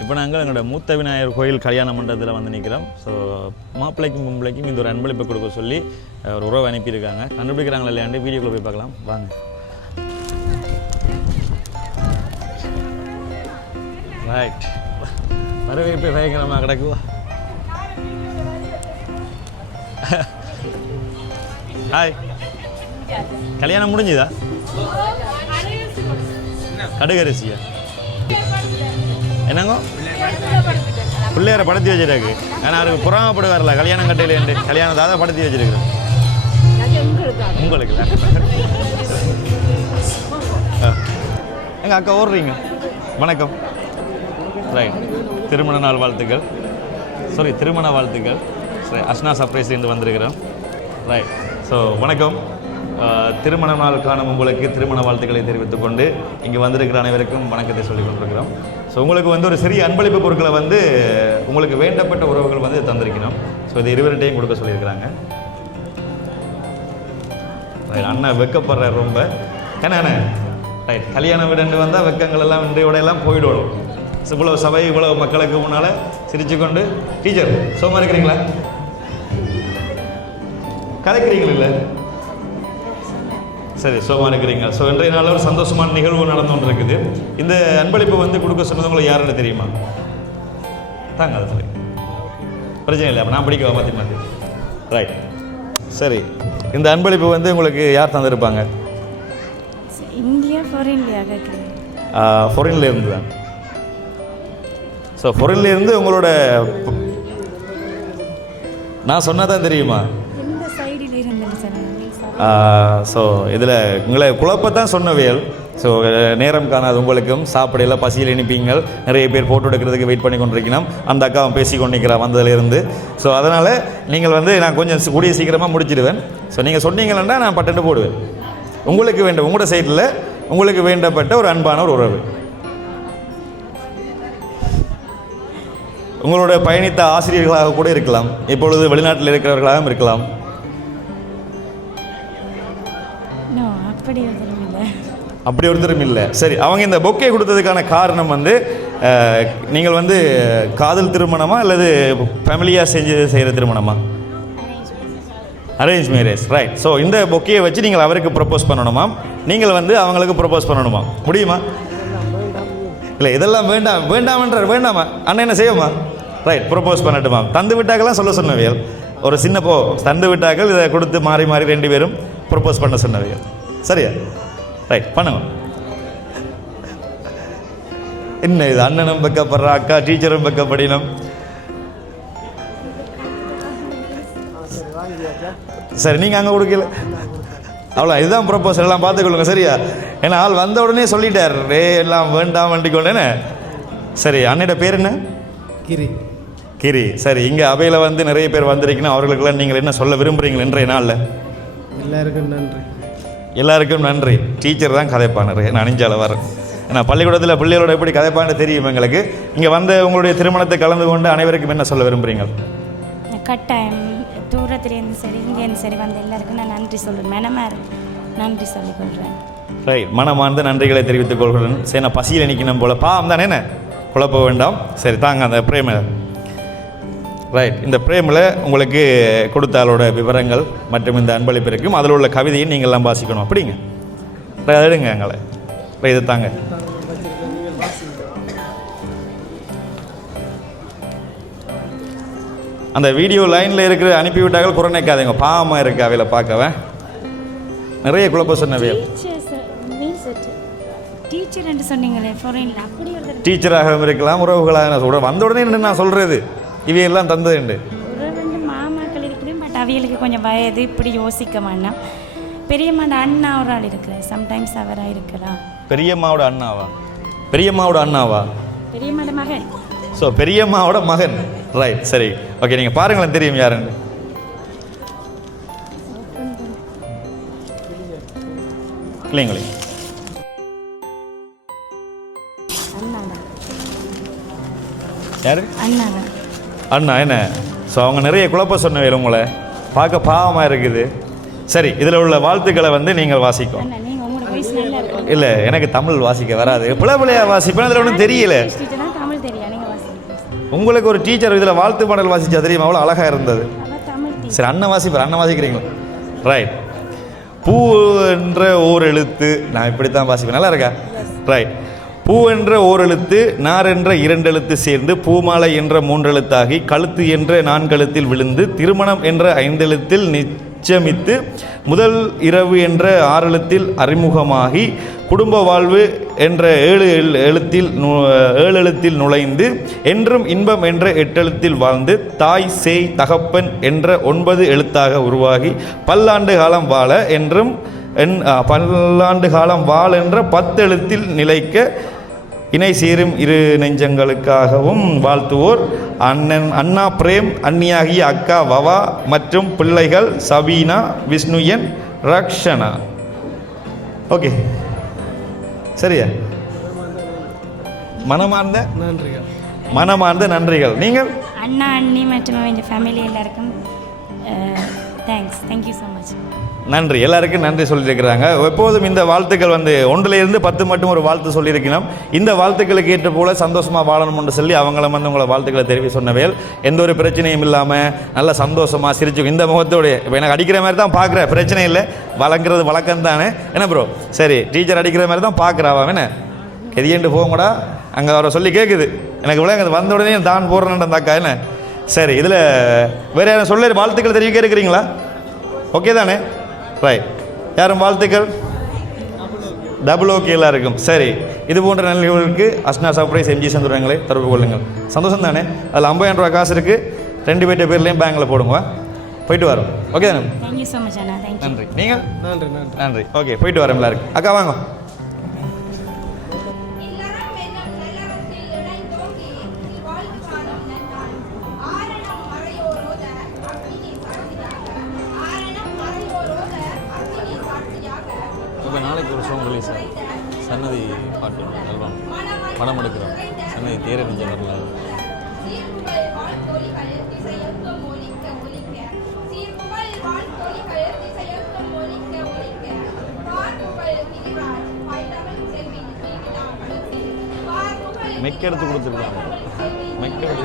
இப்போ நாங்கள் எங்களோட மூத்த விநாயகர் கோயில் கல்யாண மண்டபத்தில் வந்து நிற்கிறோம் ஸோ மாப்பிள்ளைக்கும் பொம்பளைக்கும் இந்த ஒரு அன்பளிப்பை கொடுக்க சொல்லி ஒரு உறவு அனுப்பியிருக்காங்க. கண்டுபிடிக்கிறாங்களா இல்லையாண்டு வீடியோக்குள்ள போய் பார்க்கலாம். வாங்க. ரைட் வரவேற்பு பயங்கரமாக கிடக்குவா ஹாய் கல்யாணம் முடிஞ்சுதா? கடுகரிசியா? என்னங்க? பிள்ளையார படுத்தி வச்சிருக்கு. ஏன்னா அவருக்கு புறாமப்படுவார்ல கல்யாணம் கல்யாணம் கட்டையிலேண்டு கல்யாணம் தாதா படுத்தி வச்சிருக்கிறேன் உங்களுக்கு எங்கள் அக்கா ஓடுறீங்க? வணக்கம். ரைட் திருமண நாள் வாழ்த்துக்கள். சாரி திருமண வாழ்த்துக்கள். சரி அஷ்னா சர்ப்ரைஸ்லேருந்து வந்திருக்கிறோம். ரைட் ஸோ வணக்கம். திருமண நாள் காணும் உங்களுக்கு திருமண வாழ்த்துக்களை தெரிவித்துக் கொண்டு இங்கே வந்திருக்கிற அனைவருக்கும் வணக்கத்தை சொல்லிக் கொண்டிருக்கிறோம். ஸோ உங்களுக்கு வந்து ஒரு சிறிய அன்பளிப்பு பொருட்களை வந்து உங்களுக்கு வேண்டப்பட்ட உறவுகள் வந்து தந்திருக்கணும். ஸோ இது இருவர்கிட்டையும் கொடுக்க சொல்லியிருக்கிறாங்க. அண்ணா அண்ணன் வெக்கப்படுறார் ரொம்ப. என்ன அண்ணே ரைட். கல்யாண வீடு வந்தால் வெக்கங்கள் எல்லாம் இன்றையோட எல்லாம் போயிடணும். இவ்வளவு சபை இவ்வளவு மக்களுக்கு முன்னால் சிரிச்சு கொண்டு டீச்சர் சோமா இருக்கிறீங்களா? கதைக்கிறீங்களா சரி சோமா இருக்கிறீங்க ஸோ இன்றைய நாளில் ஒரு சந்தோஷமான நிகழ்வு நடந்து கொண்டு இருக்குது இந்த அன்பளிப்பு வந்து கொடுக்க சொன்னது உங்களுக்கு யாருன்னு தெரியுமா? தாங்க அதை சொல்லி. பிரச்சனை இல்லை அப்போ நான் படிக்கவா மாற்றி மாற்றி ரைட் சரி இந்த அன்பளிப்பு வந்து உங்களுக்கு யார் தந்திருப்பாங்க? இந்தியா ஃபார் இந்தியா கேட்குறேன் ஃபாரின்ல இருந்து தான். ஸோ ஃபாரின்ல இருந்து உங்களோட நான் சொன்னதான் தெரியுமா? ஸோ இதில் உங்களை குழப்பத்தான் சொன்னவியல் ஸோ நேரம் காணாது உங்களுக்கும். சாப்பிடையில் பசியில் இனிப்பீங்கள். நிறைய பேர் ஃபோட்டோ எடுக்கிறதுக்கு வெயிட் பண்ணி கொண்டிருக்கணும் அந்த அக்காவும் பேசி கொண்டிருக்கிறா வந்ததுலேருந்து. ஸோ அதனால் நீங்கள் வந்து நான் கொஞ்சம் கூடிய சீக்கிரமாக முடிச்சிடுவேன். ஸோ நீங்கள் சொன்னீங்கன்னா நான் பட்டுட்டு போடுவேன். உங்களுக்கு வேண்டும் உங்களோட சைடில் உங்களுக்கு வேண்டப்பட்ட ஒரு அன்பான ஒரு உறவு. உங்களோட பயணித்த ஆசிரியர்களாக கூட இருக்கலாம். இப்பொழுது வெளிநாட்டில் இருக்கிறவர்களாகவும் இருக்கலாம். அப்படி ஒருத்தரும் இல்லை. அப்படி ஒருத்தரும் இல்லை. சரி அவங்க இந்த பொக்கே கொடுத்ததுக்கான காரணம் வந்து நீங்கள் வந்து காதல் திருமணமா அல்லது ஃபேமிலியாக செஞ்சு செய்கிற திருமணமா? அரேஞ்ச் மேரேஜ் ரைட் ஸோ இந்த பொக்கையை வச்சு நீங்கள் அவருக்கு ப்ரப்போஸ் பண்ணணுமா? நீங்கள் வந்து அவங்களுக்கு ப்ரப்போஸ் பண்ணணுமா? முடியுமா? இல்லை இதெல்லாம் வேண்டாம் வேண்டாமன்றார் வேண்டாமா? அண்ணன் என்ன செய்யுமா? ரைட் ப்ரப்போஸ் பண்ணட்டுமா? தந்து விட்டாக்கெல்லாம் சொல்ல சொன்னவியல் ஒரு சின்ன போ தந்து விட்டாக்கள் இதை கொடுத்து மாறி மாறி ரெண்டு பேரும் ப்ரப்போஸ் பண்ண சொன்னவியல் சரியா? ரைட் பண்ணுங்க. என்ன இது அண்ணனும் வெக்கப்படுற அக்கா டீச்சரும் வெக்கப்படினும்? சரி நீங்கள் அங்கே கொடுக்கல. அவ்வளோ இதுதான் ப்ரப்போசல் எல்லாம் பார்த்துக்கொள்ளுங்க சரியா? ஏன்னா ஆள் வந்த உடனே சொல்லிட்டார். ரே எல்லாம் வேண்டாம் வண்டிக்கொண்டேன்னு சரி அண்ணிட பேர் என்ன? கிரி. கிரி. சரி இங்கே அவையில் வந்து நிறைய பேர் வந்திருக்கணும் அவர்களுக்கெல்லாம் நீங்கள் என்ன சொல்ல விரும்புகிறீங்க இன்றைய நாளில்? எல்லாருக்கும் நன்றி. எல்லாருக்கும் நன்றி. டீச்சர் தான் கதைப்பானர் நான் அணிஞ்சால வரேன் ஏன்னா பள்ளிக்கூடத்தில் பிள்ளைகளோட எப்படி கதைப்பான்னு தெரியும் எங்களுக்கு. இங்கே வந்த உங்களுடைய திருமணத்தை கலந்து கொண்டு அனைவருக்கும் என்ன சொல்ல விரும்புகிறீங்க கட்டாயம் தூரத்துலேருந்து சரி இங்கேருந்து சரி வந்த எல்லாருக்கும் நான் நன்றி சொல்லுவேன் நன்றி சொல்லிக்கொள்கிறேன் ரைட் மனமார்ந்த நன்றிகளை தெரிவித்துக் கொள்கிறேன். சரி நான் பசியில் நிற்கணும் போல. பாவம் தானே என்ன? குழப்ப வேண்டாம். சரி தாங்க அந்த பிரேம. ரைட் இந்த பிரேமில் உங்களுக்கு கொடுத்த ஆளோட விவரங்கள் மற்றும் இந்த அன்பளிப்பு இருக்கும். அதில் உள்ள கவிதையை நீங்கள் எல்லாம் வாசிக்கணும். அப்படிங்க? அதை எடுங்க எங்களை. இதை தாங்க. அந்த வீடியோ லைனில் இருக்கிற அனுப்பிவிட்டார்கள் குறைநிக்காதீங்க பாவமாக இருக்கு அவையில் பார்க்கவே நிறைய குழப்ப சொன்னவியல் டீச்சராகவும் இருக்கலாம் உறவுகளாக நான் சொல்கிறேன் வந்த உடனே நான் சொல்கிறது இவையெல்லாம் தந்ததுண்டு. ரெண்டு மாமாக்கள் இருக்கிறேன் பட் அவியலுக்கு கொஞ்சம் வயது இப்படி யோசிக்க மாட்டான் பெரியம்மாண்ட அண்ணா ஒரு ஆள் இருக்கிறார். சம்டைம்ஸ் அவராக இருக்கலாம். பெரியம்மாவோட அண்ணாவா? பெரியம்மாவோட அண்ணாவா? பெரியம்மாண்ட மகன். ஸோ பெரியம்மாவோட மகன். ரைட் சரி. ஓகே நீங்கள் பாருங்களேன் தெரியும் யாருன்னு. இல்லைங்களே யாரு? அண்ணாடா. அண்ணா என்ன? ஸோ அவங்க நிறைய குழப்ப சொன்னவையில் உங்களை. பார்க்க பாவமாக இருக்குது. சரி இதில் உள்ள வாழ்த்துக்களை வந்து நீங்கள் வாசிக்கும் இல்லை எனக்கு தமிழ் வாசிக்க வராது. பிள்ளை பிள்ளையா வாசிப்பேன் அதில் ஒன்றும் தெரியல. உங்களுக்கு ஒரு டீச்சர் இதில் வாழ்த்து பாடல் வாசிச்சா தெரியுமா? அவ்வளோ அழகாக இருந்தது. சரி அண்ணன் வாசிப்பார் அண்ணன் வாசிக்கிறீங்களா? ரைட் பூ என்ற ஓர் எழுத்து நான் இப்படி தான் வாசிப்பேன். நல்லா இருக்கா? ரைட் பூ என்ற ஓர் எழுத்து நார் என்ற இரண்டெழுத்து சேர்ந்து பூமாலை என்ற மூன்றெழுத்தாகி கழுத்து என்ற நான்கெழுத்தில் விழுந்து திருமணம் என்ற ஐந்தெழுத்தில் நிச்சயமித்து முதல் இரவு என்ற ஆறெழுத்தில் அறிமுகமாகி குடும்ப வாழ்வு என்ற ஏழு எழு- எழுத்தில் நு- ஏழு எழுத்தில் நுழைந்து என்றும் இன்பம் என்ற எட்டெழுத்தில் வாழ்ந்து தாய் சேய் தகப்பன் என்ற ஒன்பது எழுத்தாக உருவாகி பல்லாண்டு காலம் வாழ என்றும் என் பல்லாண்டு காலம் வாழ என்ற பத்தெழுத்தில் நிலைக்க இணை சேரும் இரு நெஞ்சங்களுக்காகவும் வாழ்த்துவோர். அண்ணன் அண்ணா பிரேம் அண்ணியாகிய அக்கா வவா மற்றும் பிள்ளைகள் சபீனா விஷ்ணுயன் ரக்ஷனா. ஓகே. சரியா? மனமார்ந்த நன்றிகள். மனமார்ந்த நன்றிகள். நீங்கள்? அண்ணா அண்ணி மற்றும் அவங்க ஃபேமிலி எல்லாருக்கும் தேங்க்ஸ் தேங்க்யூ ஸோ மச் நன்றி. எல்லாருக்கும் நன்றி சொல்லியிருக்கிறாங்க. எப்போதும் இந்த வாழ்த்துக்கள் வந்து ஒன்றிலிருந்து பத்து மட்டும் ஒரு வாழ்த்து சொல்லியிருக்கணும். இந்த வாழ்த்துக்களுக்கு ஏற்ற போல சந்தோஷமாக வாழணும்னு சொல்லி அவங்கள வந்து உங்களை வாழ்த்துக்களை தெரிவி சொன்னவேல் எந்த ஒரு பிரச்சனையும் இல்லாமல் நல்ல சந்தோஷமாக சிரிச்சு இந்த முகத்தோடைய இப்போ எனக்கு அடிக்கிற மாதிரி தான் பார்க்குறேன் பிரச்சனை இல்லை. வளர்க்குறது வழக்கம் தானே. என்ன ப்ரோ சரி டீச்சர் அடிக்கிற மாதிரி தான் பார்க்குறாவா? என்ன? கெதியண்டு போங்கடா. அங்கே அவரை சொல்லி கேட்குது எனக்கு விளங்குது வந்த உடனே தான் போடுறேன் அந்த அக்கா என்ன? சரி இதில் வேறு யாரும் சொல்ல வாழ்த்துக்கள் தெரிவிக்க இருக்கிறீங்களா? ஓகே தானே? ரைட் யாரும் வாழ்த்துக்கள்? டபுள் ஓகேலாம் இருக்கும். சரி. இது போன்ற நிகழ்வுகளுக்கு அஸ்னா சர்ப்ரைஸ் எம்ஜி சந்துரங்களை தொடர்பு கொள்ளுங்கள். சந்தோஷம் தானே? அதில் ஐம்பதாயிரம் ரூபா காசு இருக்குது ரெண்டு பேர்ட்ட பேர்லேயும் பேங்கில் போடுங்க போயிட்டு வரோம். ஓகே தானே? நன்றி. நீங்கள் நன்றி நன்றி. நன்றி. ஓகே போயிட்டு வரோம் எல்லாருக்கும். அக்கா வாங்க. இப்போ நாளைக்கு ஒரு ஷோ ரிலீஸ் ஆகும் சன்னதி பாட்டு ஆல்பம் படம் எடுக்கிறோம். சன்னதி தேரவிஞ்ச வரலாறு மெக்கெடுத்து கொடுத்துருக்காங்க. மெக்கெடுத்து